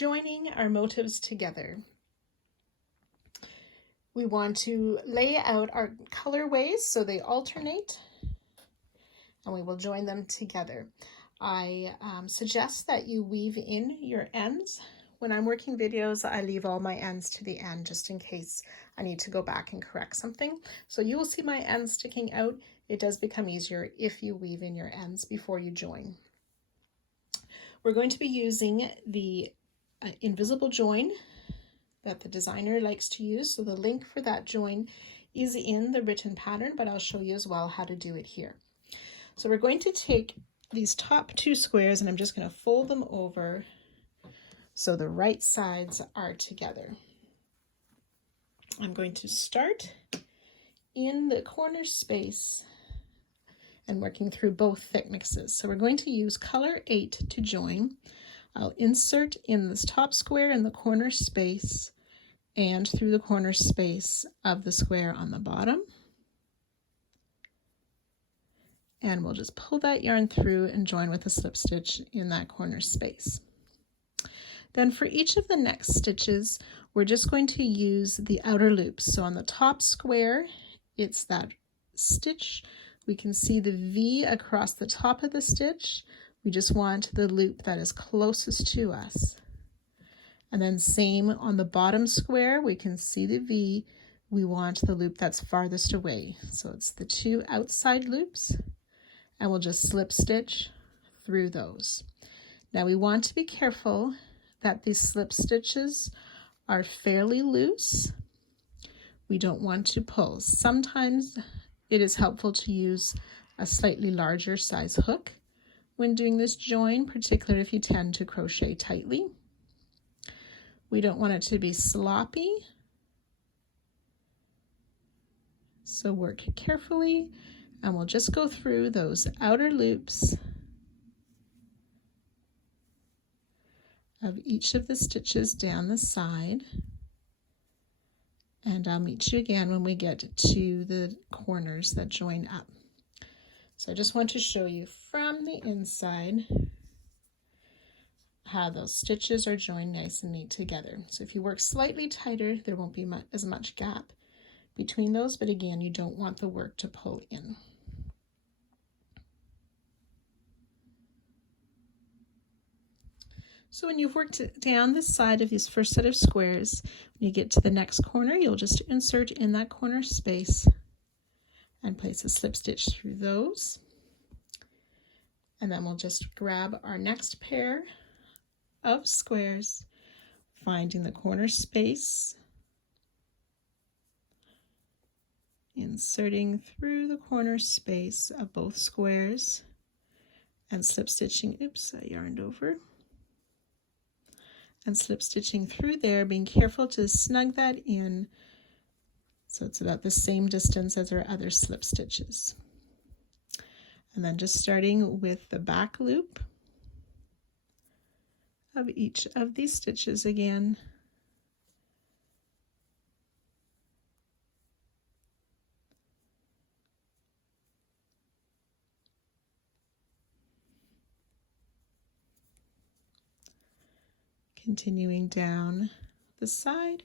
joining our motifs together. We want to lay out our colorways so they alternate, and we will join them together. I suggest that you weave in your ends. When I'm working videos, I leave all my ends to the end just in case I need to go back and correct something. So you will see my ends sticking out. It does become easier if you weave in your ends before you join. We're going to be using the invisible join that the designer likes to use. So the link for that join is in the written pattern, but I'll show you as well how to do it here. So we're going to take these top two squares and I'm just going to fold them over so the right sides are together. I'm going to start in the corner space and working through both thicknesses. So we're going to use color 8 to join. I'll insert in this top square in the corner space and through the corner space of the square on the bottom. And we'll just pull that yarn through and join with a slip stitch in that corner space. Then for each of the next stitches, we're just going to use the outer loops. So on the top square, it's that stitch. We can see the V across the top of the stitch. We just want the loop that is closest to us. And then same on the bottom square, we can see the V. We want the loop that's farthest away. So it's the two outside loops, and we'll just slip stitch through those. Now we want to be careful that these slip stitches are fairly loose. We don't want to pull. Sometimes it is helpful to use a slightly larger size hook when doing this join, particularly if you tend to crochet tightly. We don't want it to be sloppy, so work carefully, and we'll just go through those outer loops of each of the stitches down the side, and I'll meet you again when we get to the corners that join up. So I just want to show you from the inside how those stitches are joined nice and neat together. So if you work slightly tighter, there won't be as much gap between those, but again, you don't want the work to pull in. So when you've worked down the side of this first set of squares, when you get to the next corner, you'll just insert in that corner space and place a slip stitch through those. And then we'll just grab our next pair of squares, finding the corner space, inserting through the corner space of both squares, and slip stitching, oops, I yarned over, and slip stitching through there, being careful to snug that in so it's about the same distance as our other slip stitches. And then just starting with the back loop of each of these stitches again. Continuing down the side.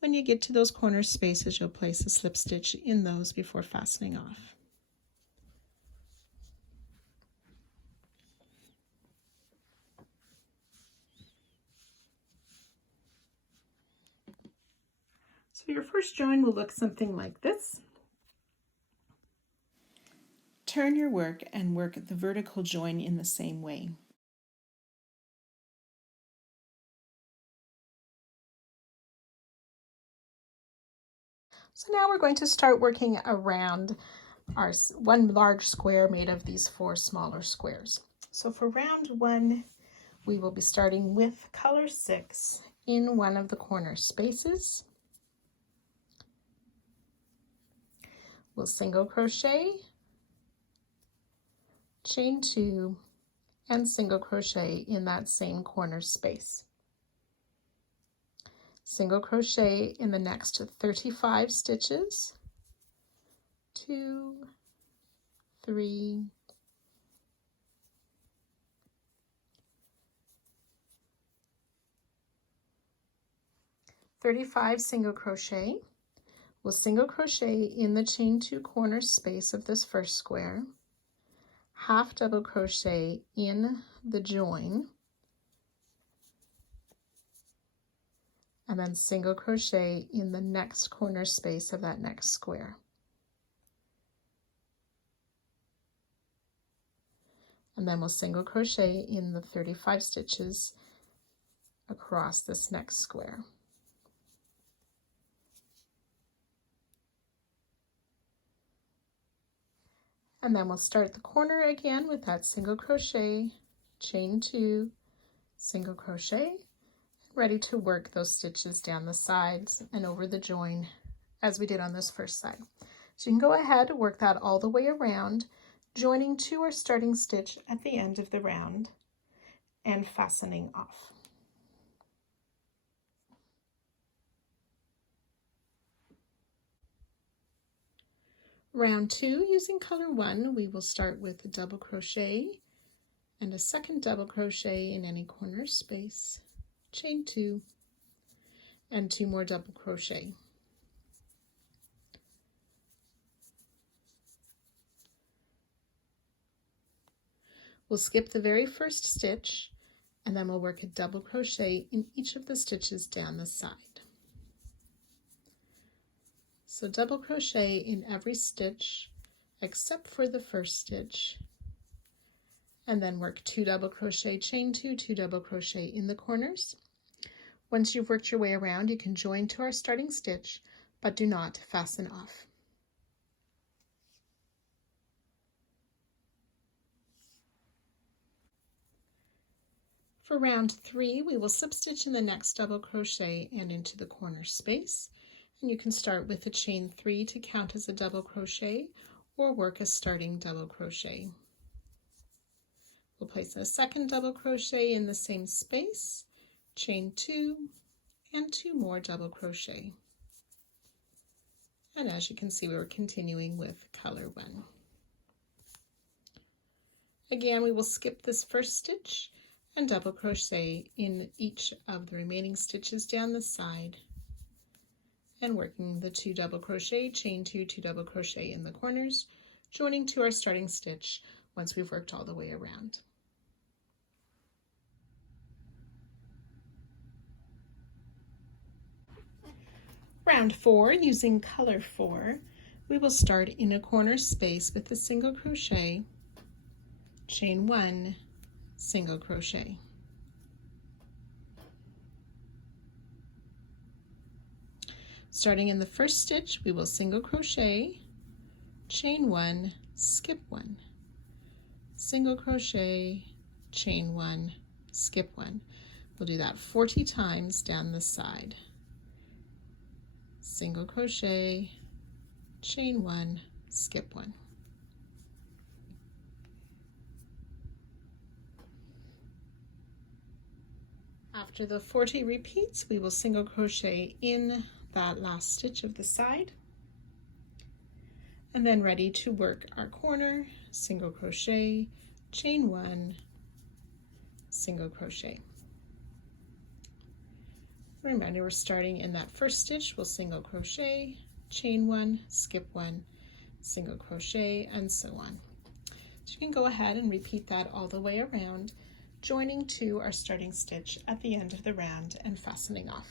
When you get to those corner spaces, you'll place a slip stitch in those before fastening off. So your first join will look something like this. Turn your work and work the vertical join in the same way. So now we're going to start working around our one large square made of these 4 smaller squares. So for round 1, we will be starting with color 6 in one of the corner spaces. We'll single crochet, chain 2, and single crochet in that same corner space. Single crochet in the next 35 stitches, 2, 3, 35 single crochet. We'll single crochet in the chain 2 corner space of this first square, half double crochet in the join, and then single crochet in the next corner space of that next square. And then we'll single crochet in the 35 stitches across this next square. And then we'll start the corner again with that single crochet, chain 2, single crochet, ready to work those stitches down the sides and over the join as we did on this first side. So you can go ahead and work that all the way around, joining to our starting stitch at the end of the round and fastening off. Round 2, using color 1, we will start with a double crochet and a second double crochet in any corner space, chain 2, and 2 more double crochet. We'll skip the very first stitch, and then we'll work a double crochet in each of the stitches down the side. So double crochet in every stitch except for the first stitch, and then work 2 double crochet, chain 2, 2 double crochet in the corners. Once you've worked your way around, you can join to our starting stitch, but do not fasten off. For round 3, we will slip stitch in the next double crochet and into the corner space. And you can start with a chain 3 to count as a double crochet or work a starting double crochet. We'll place a second double crochet in the same space, chain 2, and 2 more double crochet. And as you can see, we're continuing with color 1. Again, we will skip this first stitch and double crochet in each of the remaining stitches down the side, and working the 2 double crochet, chain 2, 2 double crochet in the corners, joining to our starting stitch once we've worked all the way around. Round 4, using color 4, we will start in a corner space with a single crochet, chain 1, single crochet. Starting in the first stitch, we will single crochet, chain 1, skip 1, single crochet, chain 1, skip 1. We'll do that 40 times down the side. Single crochet, chain 1, skip 1. After the 40 repeats, we will single crochet in that last stitch of the side, and then ready to work our corner, single crochet, chain 1, single crochet. Remember, we're starting in that first stitch. We'll single crochet, chain 1, skip 1, single crochet, and so on. So you can go ahead and repeat that all the way around, joining to our starting stitch at the end of the round and fastening off.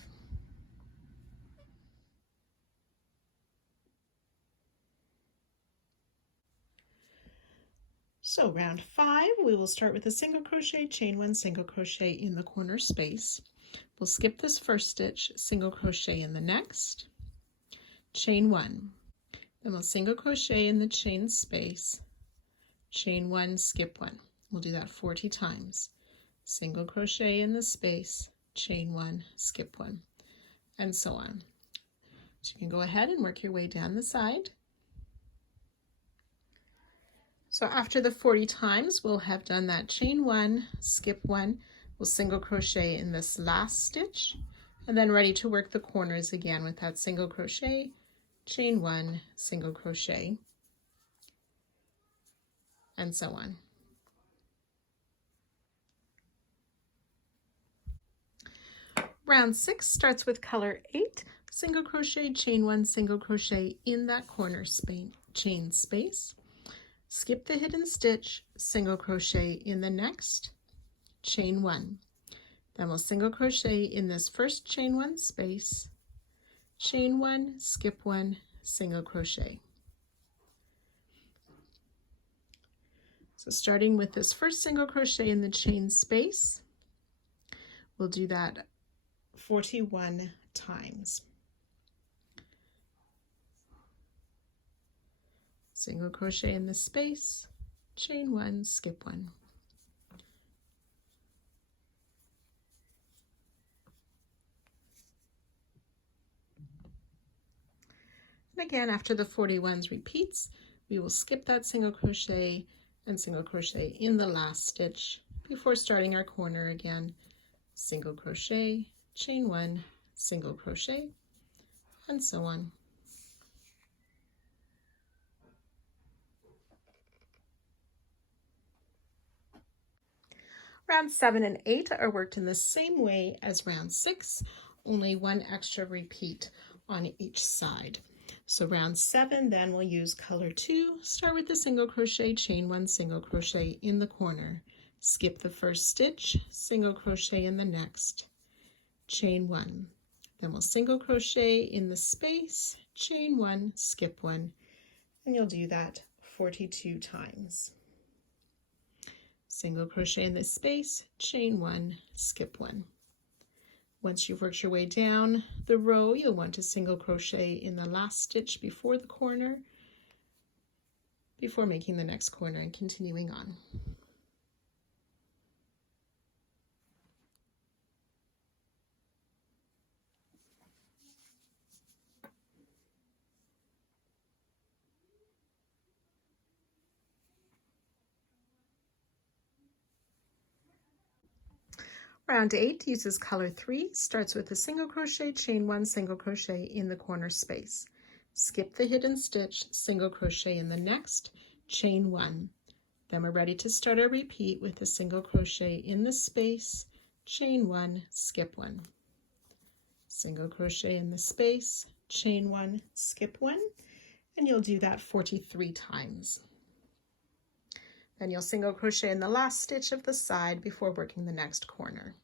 So round 5, we will start with a single crochet, chain 1, single crochet in the corner space. We'll skip this first stitch, single crochet in the next, chain 1. Then we'll single crochet in the chain space, chain 1, skip 1. We'll do that 40 times. Single crochet in the space, chain 1, skip 1, and so on. So you can go ahead and work your way down the side. So after the 40 times, we'll have done that chain 1, skip 1, we'll single crochet in this last stitch, and then ready to work the corners again with that single crochet, chain 1, single crochet, and so on. Round 6 starts with color 8, single crochet, chain 1, single crochet in that corner chain space. Skip the hidden stitch, single crochet in the next, chain 1. Then we'll single crochet in this first chain 1 space, chain 1, skip 1, single crochet. So starting with this first single crochet in the chain space, we'll do that 41 times. Single crochet in the space, chain 1, skip 1. And again, after the 41s repeats, we will skip that single crochet and single crochet in the last stitch before starting our corner again. Single crochet, chain 1, single crochet, and so on. Round 7 and 8 are worked in the same way as round 6, only one extra repeat on each side. So round 7, then we'll use color 2, start with the single crochet, chain 1, single crochet in the corner, skip the first stitch, single crochet in the next, chain 1. Then we'll single crochet in the space, chain 1, skip 1, and you'll do that 42 times. Single crochet in the space, chain 1, skip 1. Once you've worked your way down the row, you'll want to single crochet in the last stitch before the corner, before making the next corner and continuing on. Round 8 uses color 3, starts with a single crochet, chain 1, single crochet in the corner space. Skip the hidden stitch, single crochet in the next, chain 1. Then we're ready to start our repeat with a single crochet in the space, chain 1, skip 1. Single crochet in the space, chain 1, skip 1, and you'll do that 43 times. Then you'll single crochet in the last stitch of the side before working the next corner.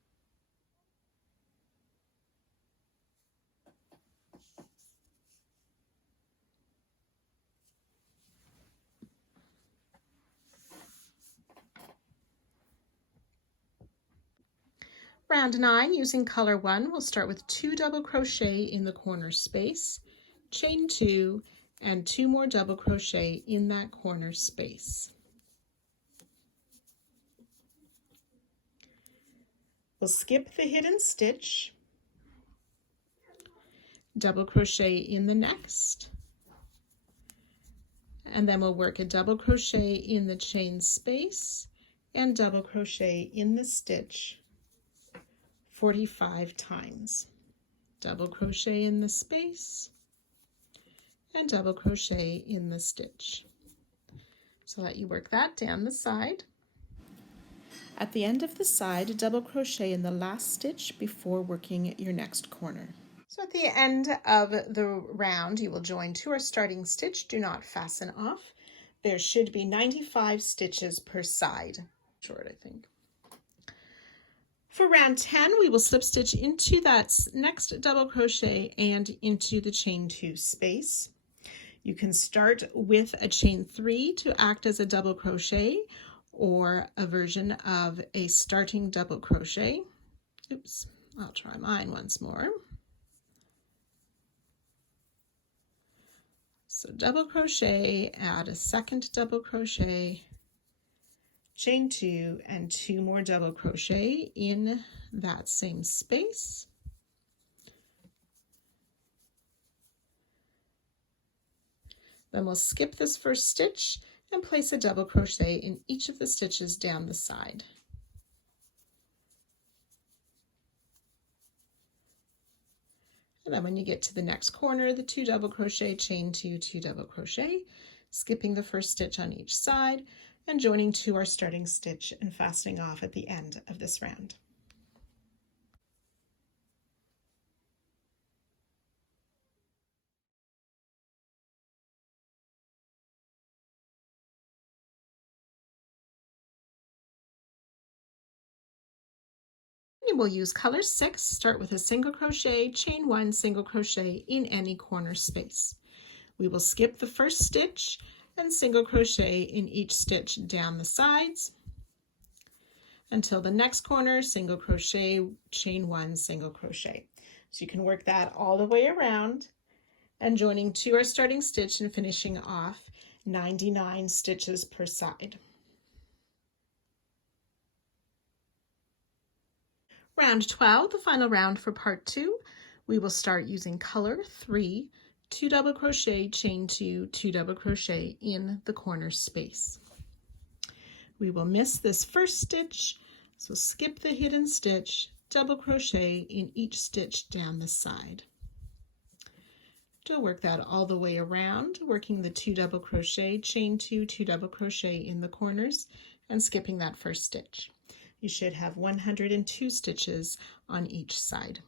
Round 9, using color 1, we'll start with 2 double crochet in the corner space, chain 2, and 2 more double crochet in that corner space. We'll skip the hidden stitch, double crochet in the next, and then we'll work a double crochet in the chain space and double crochet in the stitch 45 times. Double crochet in the space and double crochet in the stitch. So let you work that down the side. At the end of the side, double crochet in the last stitch before working your next corner. So at the end of the round, you will join to our starting stitch. Do not fasten off. There should be 95 stitches per side. Short, I think. For round 10, we will slip stitch into that next double crochet and into the chain 2 space. You can start with a chain 3 to act as a double crochet, or a version of a starting double crochet. Oops, I'll try mine once more. So double crochet, add a second double crochet, chain 2, and 2 more double crochet in that same space. Then we'll skip this first stitch and place a double crochet in each of the stitches down the side. And then when you get to the next corner, the 2 double crochet, chain 2, 2 double crochet, skipping the first stitch on each side and joining to our starting stitch and fastening off at the end of this round. we will use color 6. Start with a single crochet, chain 1, single crochet in any corner space. We will skip the first stitch and single crochet in each stitch down the sides until the next corner, single crochet, chain 1, single crochet. So you can work that all the way around and joining to our starting stitch and finishing off 99 stitches per side. Round 12, the final round for part 2, we will start using color 3, 2 double crochet, chain 2, 2 double crochet in the corner space. We will miss this first stitch, so skip the hidden stitch, double crochet in each stitch down the side. To work that all the way around, working the 2 double crochet, chain 2, 2 double crochet in the corners, and skipping that first stitch. You should have 102 stitches on each side.